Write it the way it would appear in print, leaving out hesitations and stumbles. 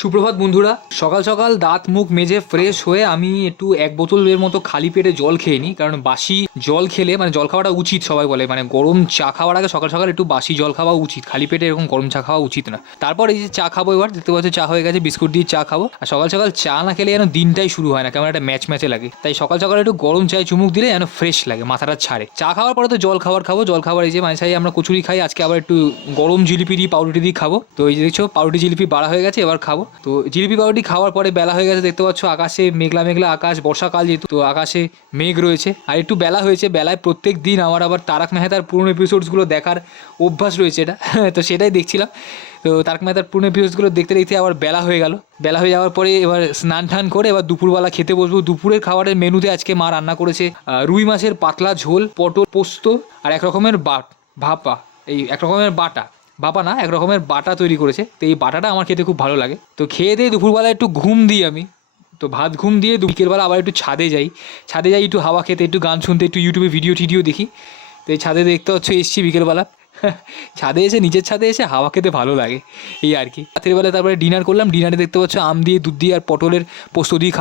সুপ্রভাত বন্ধুরা, সকাল সকাল দাঁত মুখ মেজে ফ্রেশ হয়ে আমি একটু 1 বোতলের মতো খালি পেটে জল খেয়ে নিই। কারণ বাসি জল খেলে মানে জল খাওয়াটা উচিত, সবাই বলে মানে গরম চা খাওয়ার আগে সকাল সকাল একটু বাসি জল খাওয়া উচিত, খালি পেটে এরকম গরম চা খাওয়া উচিত না। তারপর এই যে চা খাবো, এবার দেখতে পাচ্ছি চা হয়ে গেছে, বিস্কুট দিয়ে চা খাবো। আর সকাল সকাল চা না খেলে যেন দিনটাই শুরু হয় না, কেমন একটা ম্যাচ ম্যাচে লাগে। তাই সকাল সকাল একটু গরম চায় চুমুক দিলে যেন ফ্রেশ লাগে, মাথাটা ছাড়ে। চা খাওয়ার পরে তো জল খাবার খাবো, জল খাবার এই যে মাঝে সাঝে আমরা কচুরি খাই, আজকে আবার একটু গরম জিলিপি দিয়ে পাউরুটি দিয়ে খাবো। তো এই যে দেখছো পাউরুটি জিলিপি বাড়া হয়ে গেছে, এবার খাবো। তো জিলিপি পাউরুটি খাওয়ার পরে বেলা হয়ে গেছে, দেখতে পাচ্ছ আকাশে মেঘলা মেঘলা আকাশ, বর্ষাকাল যেহেতু তো আকাশে মেঘ রয়েছে। আর একটু বেলা হয়েছে, বেলায় প্রত্যেক দিন আমার আবার তারক মেহতার পুরনো এপিসোডসগুলো দেখার অভ্যাস রয়েছে এটা তো সেটাই দেখছিলাম। তো তারক মেহতার পুরনো এপিসোডসগুলো দেখতে দেখতে আবার বেলা হয়ে গেল। বেলা হয়ে যাওয়ার পরে এবার স্নান টান করে এবার দুপুরবেলা খেতে বসবো। দুপুরের খাবারের মেনুতে আজকে মা রান্না করেছে রুই মাছের পাতলা ঝোল, পটল পোস্ত আর এক রকমের ভাপা, এই এক রকমের বাটা, ভাপা না এক রকমের বাটা তৈরি করেছে। তো এই বাটাটা আমার খেতে খুব ভালো লাগে। তো খেয়ে দিয়ে দুপুরবেলা একটু ঘুম দিই আমি। তো ভাত ঘুম দিয়ে বিকেলবেলা আবার একটু ছাদে যাই, একটু হাওয়া খেতে, একটু গান শুনতে, একটু ইউটিউবে ভিডিও টিডিও দেখি। তো এই ছাদে দেখতে হচ্ছে এসছি বিকেলবেলা ছাদে এসে, নিচের ছাদে এসে হাওয়া খেতে ভালো লাগে এই আর কি। রাতের বেলা তারপরে ডিনার করলাম, ডিনারে দেখতে পাচ্ছ আম দিয়ে দুধ দিয়ে আর পটলের পোস্ত দিয়ে